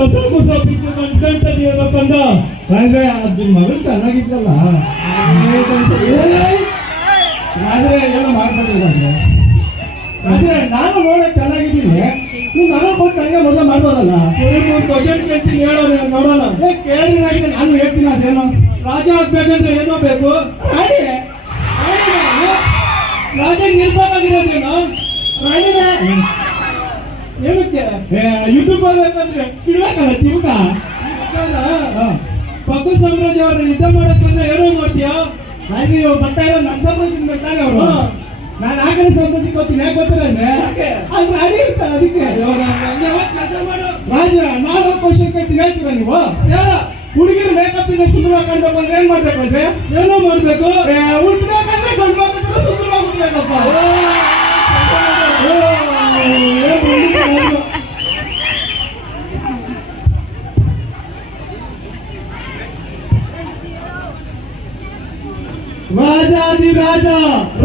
ಕಸ ಕುಸ ಬಿಟ್ಟು ಕನ್ಸ್ಕೊಂತದೀಯಲ್ಲ ಕಂದ. ರಾಜ್ರೆ ಅದ್ ಮಗಳು ಚೆನ್ನಾಗಿದ್ದಲ್ಲ ರಾಜ್ರೆ ಏನೋ ಮಾಡ್ಬೇಡಿ ರಾಜ್ರೆ. ರಾಜ್ರೆ ನಾನು ನೋಡಕ್ ಚೆನ್ನಾಗಿದ್ದೀನಿ, ನೀವು ನನಗೆ ಕೊಟ್ಟು ಹಂಗೆ ಮದುವೆ ಮಾಡ್ಬೋದಲ್ಲ. ಕ್ವಶನ್ ಕೇಳ್ತೀನಿ ಹೇಳೋಣ ನೋಡೋಣ. ಕೇಳಿ ರಾಜ್ರೆ, ನಾನು ಹೇಳ್ತೀನಿ ಅದೇನೋ. ರಾಜ ಆಗ್ಬೇಕಂದ್ರೆ ಏನೋ ಬೇಕು. ರಾಣಿ ರಾಜ ನಿರ್ಭವಾಗಿರೋದೇನೋ. ರಾಣಿನೇ ಏನಕ್ಕೆ ಯುದ್ಧಕ್ಕೆ ಹೋಗ್ಬೇಕಂದ್ರೆ ಇಡ್ಬೇಕಲ್ಲ ತಿರುಗ. ಪಕ್ಕು ಸಾಮ್ರಾಜ್ಯ ಅವರು ಯುದ್ಧ ಮಾಡಕ್ ಬಂದ್ರೆ ಏನೋ ಮಾಡ್ತೀಯಾ. ನನಗೆ ಇವಾಗ ಬರ್ತಾ ಇರೋ ನನ್ನ ಸಾಮ್ರಾಜ್ಯ ಬರ್ತಾನೆ ಅವರು. ನಾನು ಆ ಕಡೆ ಸಾಮ್ರಾಜ್ಯಕ್ಕೆ ಹೋಗ್ತೀನಿ. ಯಾಕೆ ಗೊತ್ತಿಲ್ಲ ಅಂದ್ರೆ ಅದು ರಾಣಿ ಇರ್ತಾರೆ ಅದಕ್ಕೆ. ಕೆಲಸ ಮಾಡು ರಾಜ. ನಾನು ಕ್ವಶನ್ ಕೇಳ್ತೀನಿ, ಹೇಳ್ತೀರಾ ನೀವು? ಹುಡುಗಿರು ಮೇಕಪ್ ಇಂದ ಸುಂದರವಾಗಿ ಕಾಣ್ಬೇಕು ಅಂದ್ರೆ ಏನ್ ಮಾಡ್ಬೇಕು ಅಂದ್ರೆ ಏನೋ ಮಾಡ್ಬೇಕು. ಹುಟ್ಬೇಕಂದ್ರೆ ಗಂಡು ಮಕ್ಕಳು ಸುಂದರವಾಗಿ ಹುಟ್ಬೇಕಪ್ಪ. ರಾಜಾದಿರಾಜ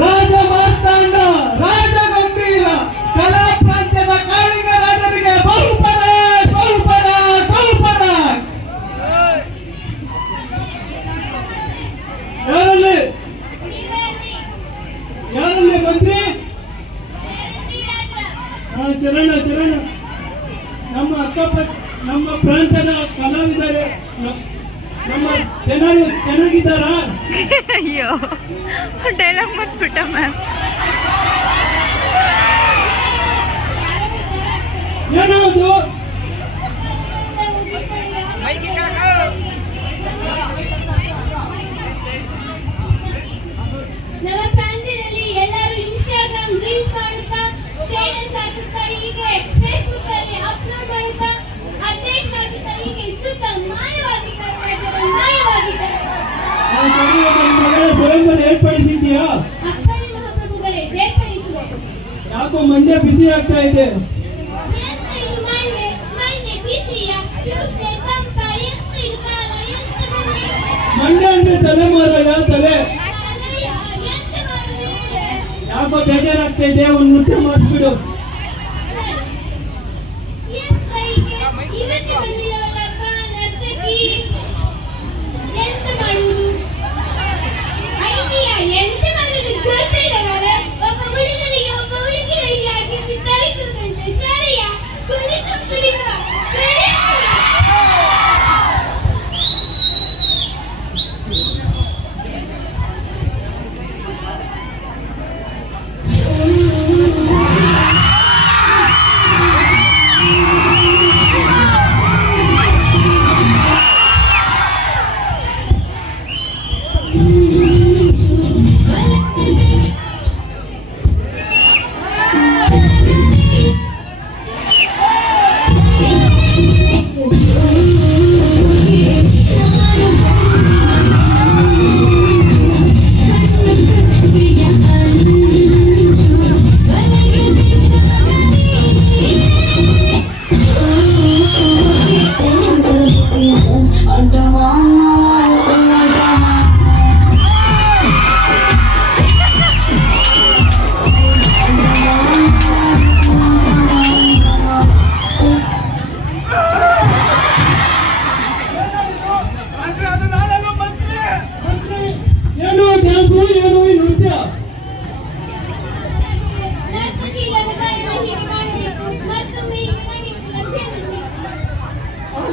ರಾಜ ಮಾರ್ತಾಂಡ ರಾಜ ಗಂಭೀರ ಕಲಾ ಪ್ರಾಂತ್ಯದ ಕಾಳಿಂಗ ರಾಜರಿಗೆ ಬಹುಪಡ ಬಹುಪಡ ಬಹುಪಡ. ಯಾರಲ್ಲಿ ಯಾರಲ್ಲಿ ಮಂತ್ರಿ? ಚರಣ ಚರಣ. ನಮ್ಮ ನಮ್ಮ ಪ್ರಾಂತದ ಕಲಾವಿದರು ನಮ್ಮ ಜನರು ಚೆನ್ನಾಗಿದ್ದಾರಾ? ಅಯ್ಯೋ ಡೈಲಾಗ್ ಮಾಡ್ಬಿಟ್ಟ ಮ್ಯಾಮ್. ಏನದು? ನಮ್ಮ ಪ್ರಾಂತ್ಯದಲ್ಲಿ ಎಲ್ಲರೂ ಇನ್ಸ್ಟಾಗ್ರಾಮ್ ರೀಲ್ಸ್ ಮಾಡುತ್ತಾ, ಸ್ಟೇಟಸ್ ಹಾಕುತ್ತಾ, ಹೀಗೆ ಫೇಸ್ಬುಕ್ ಅಲ್ಲಿ ಅಪ್ಲೋಡ್ ಮಾಡುತ್ತಾ, ಅಪ್ಡೇಟ್ ಹಾಕುತ್ತಾ, ಹೀಗೆ ಸುತ್ತ ಮಾಯವಾಗಿದ್ದಾರೆ. ಸ್ವಯಂವರ ಏರ್ಪಡಿಸಿದ್ಯಾ? ಅಪ್ಪಣೆ ಮಹಾಪ್ರಭುಗಳೇ, ಬೇರ್ಪಡಿಸುವೆ. ಯಾಕೋ ಮಂಡ್ಯ ಬಿಸಿ ಆಗ್ತಾ ಇದೆ. ಎಂತ ಇದು ಮಂಡೆ ಬಿಸಿಯ ಟ್ಯೂಸ್ಡೇ ತಂಪ, ಎಂತ ಇದು ಕಾಲ, ಎಂತ ಮಂಡ್ಯ ಅಂದ್ರೆ ತಲೆ ಮಾರಾಯ ತಲೆ. ಎಂತ ಮಾಡುದು ಹೇಳಿ. ಯಾಕೋ ಬೇಜಾರಾಗ್ತಾ ಇದೆ, ಒಂದು ನೃತ್ಯ ಮಾಡಿಸ್ಬಿಡು. ಎಂತ ಹೀಗೆ ಇವತ್ತೇ ಬಂದಿಲ್ಲವಲ್ಲಪ್ಪ ನರ್ತಕಿ, ಎಂತ ಮಾಡುವುದು ಐಡಿಯಾ, ಎಂತ ಮಾಡುವುದು ಗೊತ್ತಿಲ್ಲವರ. ಒಬ್ಬ ಹುಡುಗನಿಗೆ ಒಬ್ಬ ಹುಡುಗಿ ಹೀಗಾಗಿ ತರಿಸುವುದಂತೆ ಸರಿಯಾ? ಕುಡಿಸುವ ಕುಡಿಸುವ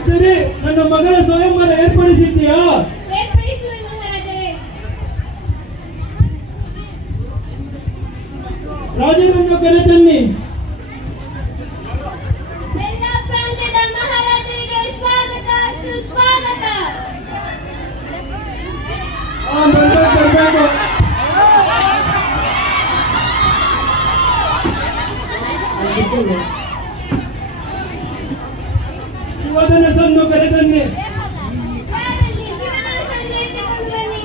ಸರಿ, ನನ್ನ ಮಗಳ ಸ್ವಯಂವರ ಏರ್ಪಡಿಸಿದ್ದೀಯಾ? ಏರ್ಪಡಿಸುವೆ ಮಹಾರಾಜರೇ. ರಾಜರನ್ನು ಕರೆ ತನ್ನಿ. ಎಲ್ಲ ಪ್ರಾಂತ್ಯದ ಮಹಾರಾಜರಿಗೆ ಸ್ವಾಗತ ಸುಸ್ವಾಗತ. ಬರ್ಬೇಕು. ಶಿವಧನ ಸನ್ನು ಕರೆ ತನ್ನಿ. ಯಾರಲ್ಲಿ ಶಿವನ ಸಂಜೆ ಎತ್ತಿಕೊಂಡು ಬನ್ನಿ.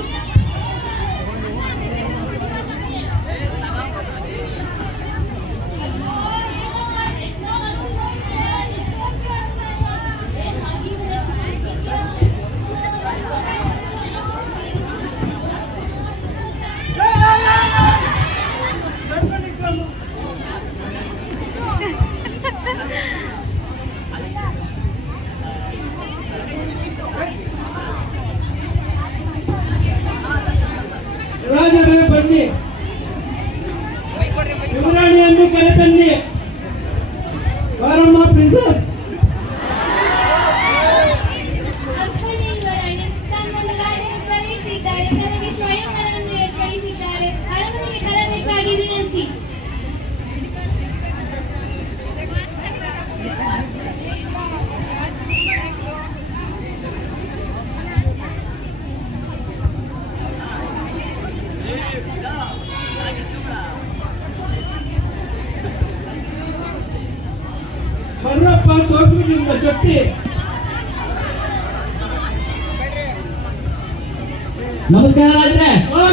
ಬನ್ನಿ. ಯುವರಾಣಿಯನ್ನು ಕರೆತನ್ನಿ. ಬಾರಮ್ಮ ಪ್ರಿನ್ಸಸ್. ಅಪ್ಪಣೆ ಯುವರಾಣಿ, ತಮ್ಮನ್ನು ರಾಜರು ಕರೆಯುತ್ತಿದ್ದಾರೆ. ನನಗೆ ಸ್ವಯಂವರವನ್ನು ಏರ್ಪಡಿಸಿದ್ದಾರೆ. ಅರಮನೆಗೆ ಬರಬೇಕಾಗಿ ವಿನಂತಿ. ಬರ್ರಪ್ಪ, ತೋರ್ಸು ನಿಮ್ಮ ಶಕ್ತಿ. ನಮಸ್ಕಾರ ರಾಜ್ರೆ.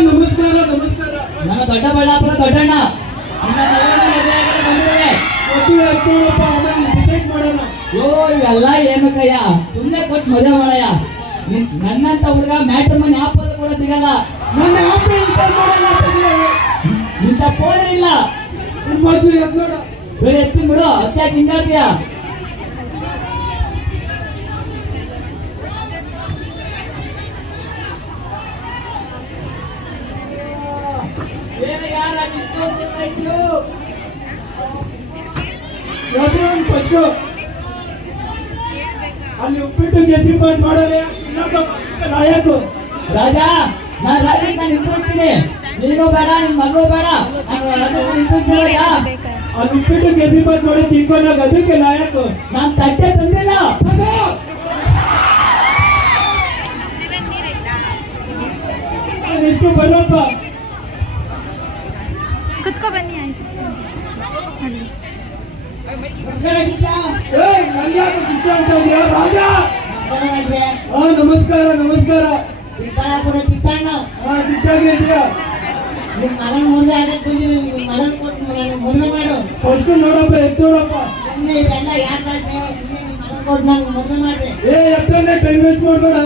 ನಮಸ್ಕಾರ ನಮಸ್ಕಾರ. ನಮ್ಮ ದೊಡ್ಡಬಳ್ಳಾಪುರ ದೊಡ್ಡಣ್ಣ ನಿಮ್ಮ ಮಗಳಿಗೆ ಮದುವೆ ಆಗಲು ಬಂದಿದ್ದೇವೆ. ಮದುವೆ ಎತ್ಕೊಳ್ಳಪ್ಪ, ಆಮೇಲೆ ಡಿಸೈಡ್ ಮಾಡೋಣ. ಯೋ ಇವೆಲ್ಲ ಏನು ಕಯ್ಯ, ಸುಮ್ಮನೆ ಕೊಟ್ಟು ಮದುವೆ ಮಾಡಯ್ಯ. ನನ್ನಂತ ಹುಡುಗ ಮ್ಯಾಟ್ರ್ ಮನೆ ಆಪೋದು ಕೂಡ ಸಿಗಲ್ಲ. ನನ್ನ ಆಪೆ ಇನ್ಸ್ಟಾಲ್ ಮಾಡೋಣ ಅಂತ ಹೇಳಿ. ಇಂಥ ಫೋನ್ ಇಲ್ಲ. ಮದುವೆ ಎತ್ಕೊಳ್ಳ. ಬೇರೆ ಎತ್ತೀನಿ ಬಿಡು, ಅತ್ಯಾಕೆ ಹಿಂಗಾಡ್ತೀಯ? ಫಸ್ಟ್ ಅಲ್ಲಿ ಉಪ್ಪಿಟ್ಟು ಕೇಸರಿಬಾತ್ ಮಾಡೋರೆ ಇನ್ನೊಬ್ಬ ನಾಯಕು. ರಾಜ, ನಾನು ರಾಜಕ್ಕೆ ನಾನು ನಿಂತಿರ್ತೀನಿ. ನೀನು ಬೇಡ, ನಿನ್ ಮಗಳು ಬೇಡ, ನಾನು ರಾಜಕ್ಕೆ ನಿಂತಿರ್ತೀನಿ ರಾಜ. ಅಲ್ಲಿ ಉಪ್ಪಿಟ್ಟು ಕೇಸರಿಬಾತ್ ಮಾಡಿ ತಿನ್ಕೊಂಡಾಗ ಅದಕ್ಕೆ ನಾಯಕು. ನಾನು ತಟ್ಟೆ ತುಂಬಿಲ್ಲ. ಎಷ್ಟು ಬರೋಪ್ಪ. ಕುತ್ಕೋ ಬನ್ನಿ ಆಯ್ತು. ನಂಗೆ ಯಾಕೆ ಕಿಚ್ಚ ಅಂತ ಇದೆಯಾ ರಾಜ? ನಮಸ್ಕಾರ ನಮಸ್ಕಾರ. ಚಿಕ್ಕಬಳ್ಳಾಪುರ ಚಿಕ್ಕಣ್ಣ, ಕಿಚ್ಚಾಗಿ ಇದೆಯಾ? ನಿಮ್ ಮಗನ್ ಮದುವೆ ಆಗಕ್ ಬಂದಿದ್ದೀನಿ. ನಿಮ್ ಮಗನ್ ಕೊಟ್ಟು ನನಗೆ ಮದುವೆ ಮಾಡು. ಫಸ್ಟ್ ನೋಡಪ್ಪ, ಎತ್ತೋಡಪ್ಪ. ಸುಮ್ಮನೆ ಇದೆಲ್ಲ ಯಾಕೆ ಸುಮ್ಮನೆ ನಿಮ್ ಮಗನ್ ಕೊಟ್ಟು ನಂಗೆ ಮದುವೆ ಮಾಡ್ರಿ. ಎತ್ತಲ್ಲೇ ಟೈಮ್ ವೇಸ್ಟ್ ಮಾಡ್ಬೇಡ.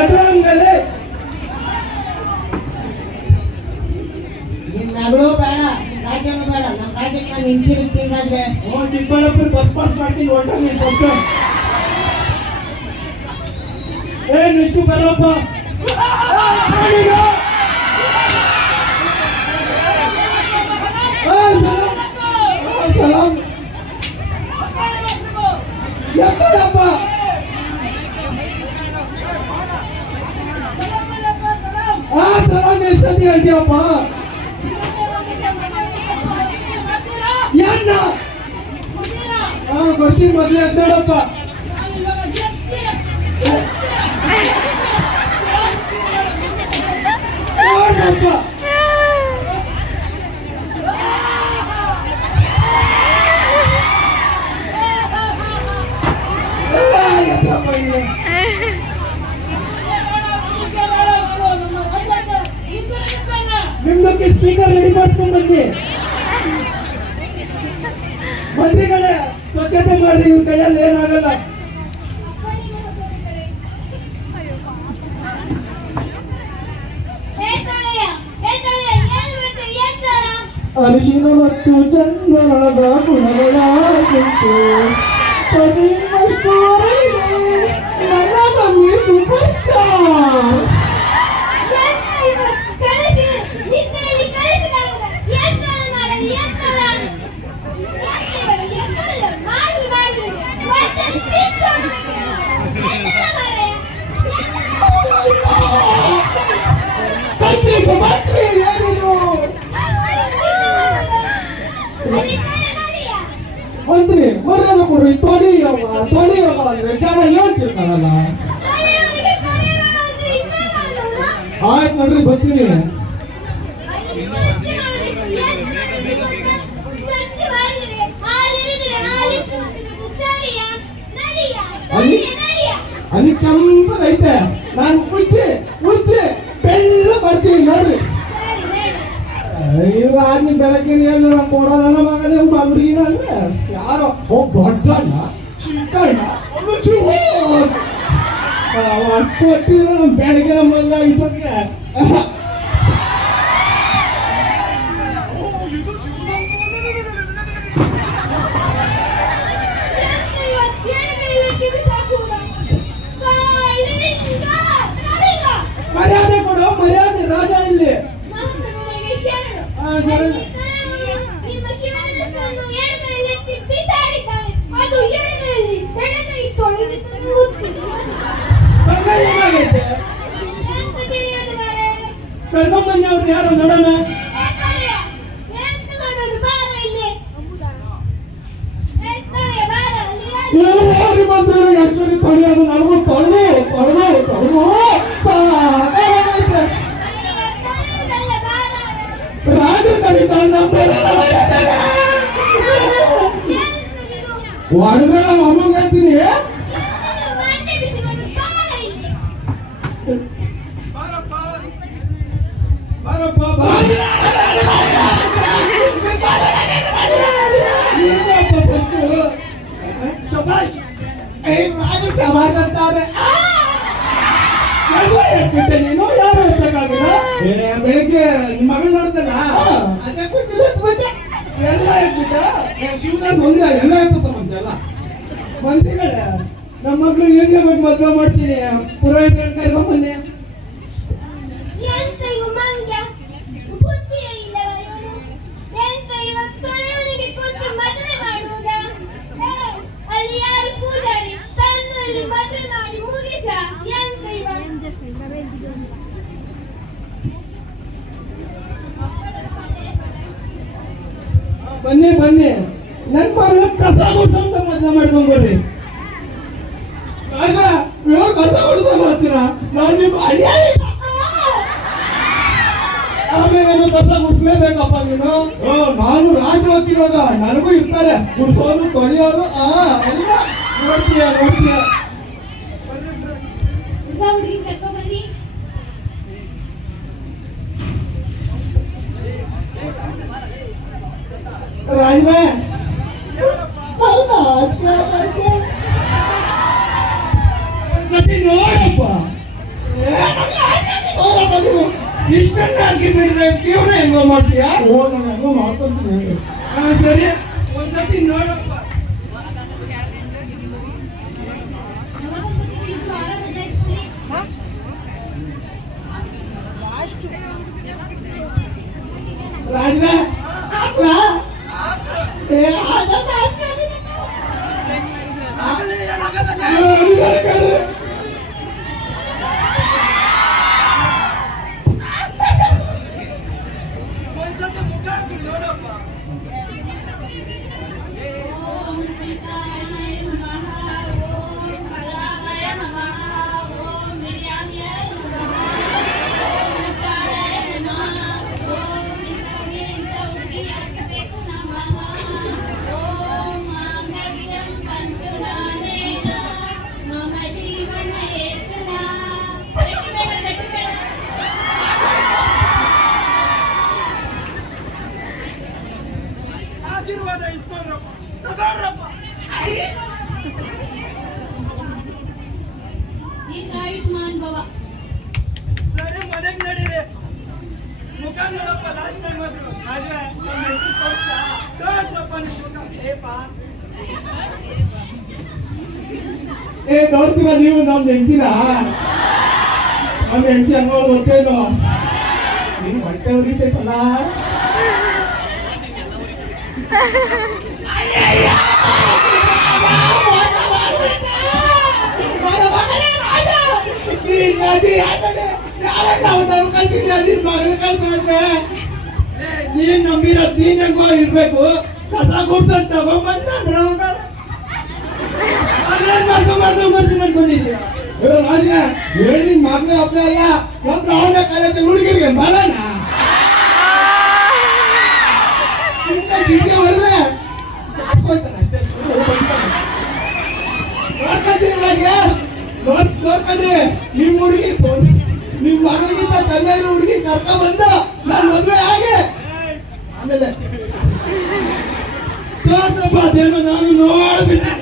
ಎದುರಂಗಲೇ ನಿಮ್ ಮಗಳು ಬೇಡ, ನಿಮ್ ರಾಜ್ಯನೂ ಬೇಡ. ನಮ್ ರಾಜ್ಯಕ್ಕೆ ನಾನು ನಿಂತಿರ್ತೀನಿ ರಾಜ್ರೆ. ಚಿಕ್ಕಬಳ್ಳಾಪುರ ಬಸ್ ಪಾಸ್ ಮಾಡ್ತೀನಿ. ಹೊಂಟ ನೀನು ಫಸ್ಟ್. ನೆಕ್ಸ್ಟ್ ಬರಪ್ಪ. ಸಲಾಮ್. ಎತ್ತಡಪ್ಪ. ಸಲಾಮ್ ಎಷ್ಟೊತ್ತಿ ಹೇಳ್ತೀವಪ್ಪ? ಯಾನ್ನ ಕೊಡ್ತೀನಿ, ಮೊದ್ಲು ಎತ್ತಡಪ್ಪ. ನೋಡ್ರಪ್ಪ. ಎತ್ತಪ್ಪ ಇಲ್ಲಿ. ನಿಮ್ದಕ್ಕೆ ಸ್ಪೀಕರ್ ರೆಡಿ ಮಾಡ್ಸ್ಕೊಂಡ್ ಬನ್ನಿ. ಮಂತ್ರಿಗಳೇ ಸ್ವಚ್ಛತೆ ಮಾಡ್ರಿ, ಇವ್ರ ಕೈಯಲ್ಲಿ ಏನಾಗಲ್ಲ. ಅರಿಶಿನ ಮತ್ತು ಚಂದನದ ಗುಣಗಳ ಸಿಕ್ಕು ನನ್ನ ಮಮ್ಮಿ ಸೂಪರ್ ಸ್ಟಾರ್. ಮಂತ್ರಿ ಏನಿದು? ಮಂತ್ರಿ ಮರ್ಯಾದೆ ಕೊಡ್ರಿ. ತೊಡಿಯಮ್ಮ ಅಂದ್ರೆ ಜನ ಹೇಳ್ತಿರ್ತಾರಲ್ಲ. ಆಯ್ತು ನೋಡ್ರಿ, ಬರ್ತೀನಿ. ಅಲ್ಲಿ ಕೆಂಪಗೈತೆ. ನಾನು ಉಚ್ಚೆ ಬೆಲ್ಲ ಬರ್ತೀನಿ ನೋಡ್ರಿ. ರಾತ್ರಿ ಬೆಳಕಿನ ಎಲ್ಲ ಕೊಡೋದನ್ನ ಮಗನೇ ಹುಡುಗಿನ ಅಂದ್ರೆ ಯಾರೋ ದೊಡ್ಡಣ್ಣ ಚಿಕ್ಕಣ್ಣ ಅಷ್ಟು ಹೊಟ್ಟಿದ್ರೆ ನಮ್ಮ ಬೆಳಗ್ಗೆ ಮದುವೆ ಇಷ್ಟೊತ್ತಿಗೆ ಮರ್ಯಾದೆ ಕೊಡು, ಮರ್ಯಾದೆ. ರಾಜ ಇಲ್ಲಿ. ಮಗ ಏನಾಗೈತೆ? ಕರ್ಕೊಂಬನ್ನಿ ಅವ್ರು ಯಾರು ನೋಡೋಣ. ಆಕ್ಚುಲಿ ತೊಳೆಯೋದು ನನಗೂ ತೊಳೆದು ರಾಜ ಕರೀತಾಳೆ. ಹೊಡೆದ್ರೆ ನಮ್ಮ ಅಮ್ಮಂಗೆ ಹೇಳ್ತೀನಿ. ಬಾರಪ್ಪ ಶಬಾಷ್. ರಾಜು ಶಬಾಷ್ ಅಂತಾನೆ. ನೀನು ಯಾರು ಎತ್ತಕ್ಕಾಗಿಲ್ಲ. ಬೆಳಿಗ್ಗೆ ನಿಮ್ಮ ಮಗಳು ನೋಡ್ತಾನ ಅದೇ ಖುಷಿ ಎತ್ಬಿಟ್ಟೆ. ಎಲ್ಲ ಎತ್ಬಿಟ್ಟ. ಶಿವನಾಥ್ ಒಂದೇ ಎಲ್ಲ ಎತ್ತುತ್ತ ಮಂದೆಲ್ಲ. ಮಂತ್ರಿಗಳೇ, ನಮ್ಮ ಮಗಳು ಹೆಂಗೆ ಬಿಟ್ಟು ಮದುವೆ ಮಾಡ್ತೀನಿ. ಪುರೋಹಿತರ ಕರ್ಕೊಂಬನ್ನಿ. ಬನ್ನಿ ಬನ್ನಿ, ನನ್ ಮಗಳ ಕಸ ಗುಡ್ಸಂತ ಮದುವೆ ಮಾಡ್ಕೊಂಡ್ಬಿಡ್ರಿ. ರಾಜ ಇವ್ರು ಕಸ ಹೊಡ್ಸೋದು ಹತ್ತಿರ ನಾನು ನಿಮ್ಮ ಅಳಿಯಾಳಿ. ಆಮೇಲೆ ಕಸ ಗುಡ್ಸ್ಲೇಬೇಕಪ್ಪ ನೀನು. ನಾನು ರಾಜ ಹೋಗ್ತಿರುವಾಗ ನನಗೂ ಇರ್ತಾರೆ ಗುಡ್ಸೋರು ತೊಳೆಯೋರು ಎಲ್ಲ ನೋಡ್ತೀಯ. ರಾಜನೇ ಒಂದ್ಸತಿ ನೋಡಪ್ಪ. ಇಷ್ಟನ್ನ ಹಾಕಿ ಬಿಡ್ರೆ ಜೀವನ ಹೆಂಗೋ ಮಾಡ್ತೀಯಾ? ನಾನು ಮಾಡ್ಕೊಂತೀನಿ. ಸರಿ, ಒಂದ್ಸತಿ ನೋಡಪ್ಪ. ರಾಜನೇ ಒಂದ್ಸತಿ ಮುಖ ಹಾಕಿ ನೋಡಪ್ಪ. ಆಶೀರ್ವಾದ ಇಸ್ಕೊಂಡ್ರಪ್ಪ, ತಗೊಂಡ್ರಪ್ಪ. ಆಯುಷ್ಮಾನ್ ಭವ. ಸರಿ, ಮನೆಗೆ ನಡೀರಿ. ಮುಖ ನೋಡಪ್ಪ. ಲಾಸ್ಟ್ ಟೈಮ್ ಆದ್ರು ತೋರ್ಸಪ್ಪ ನಿನ್ ಮುಖ. ನೋಡ್ತೀರಾ ನೀವು ನಮ್ ಹೆಂಡ್ತಿನ? ನಮ್ ಹೆಂಡ್ತಿ ಹಂಗೋದು ಗೊತ್ತೇನು? ನಿನ್ ಬಟ್ಟೆ ಉರಿತೈತಲ್ಲ. ನೀನ್ ನಂಬಿರೋದ್ ನೀನ್ ಹೆಂಗೋ ಇರ್ಬೇಕು. ಕಸ ಗುಡ್ಸಂತ ತಗೊಂಡ್ಬಂದ ಮಾಡ್ಕೊಂಡ್ಬರ್ತೀನಿ ಅನ್ಕೊಂಡಿದ್ದೀಯ. ರಾಜನ ಹೇಳಿ ಮಗನೇ ಒಬ್ಬನೇ ಅಲ್ಲ, ಒಂದು ಅವನ ಕಾಲೇಜ್ ಹುಡುಗಿರಿಗೆ ಬರೋಣ. ಹೊಡೆದ್ರೆ ಹೋಯ್ತಾನೆ ಅಷ್ಟೇ. ನೋಡ್ಕೊಂಡ್ರಿ ನಿಮ್ ಹುಡುಗಿ ನಿಮ್ ಮಗನಿಗಿಂತ ತಂದೆ ಹುಡುಗಿ ಕರ್ಕೊಂಡ್ ಬಂದು ನಾನ್ ಮದ್ವೆ ಆಗಿ ಆಮೇಲೆ ಅದೇನೋ ನಾನು ನೋಡ್ಬಿಟ್ಟೆ.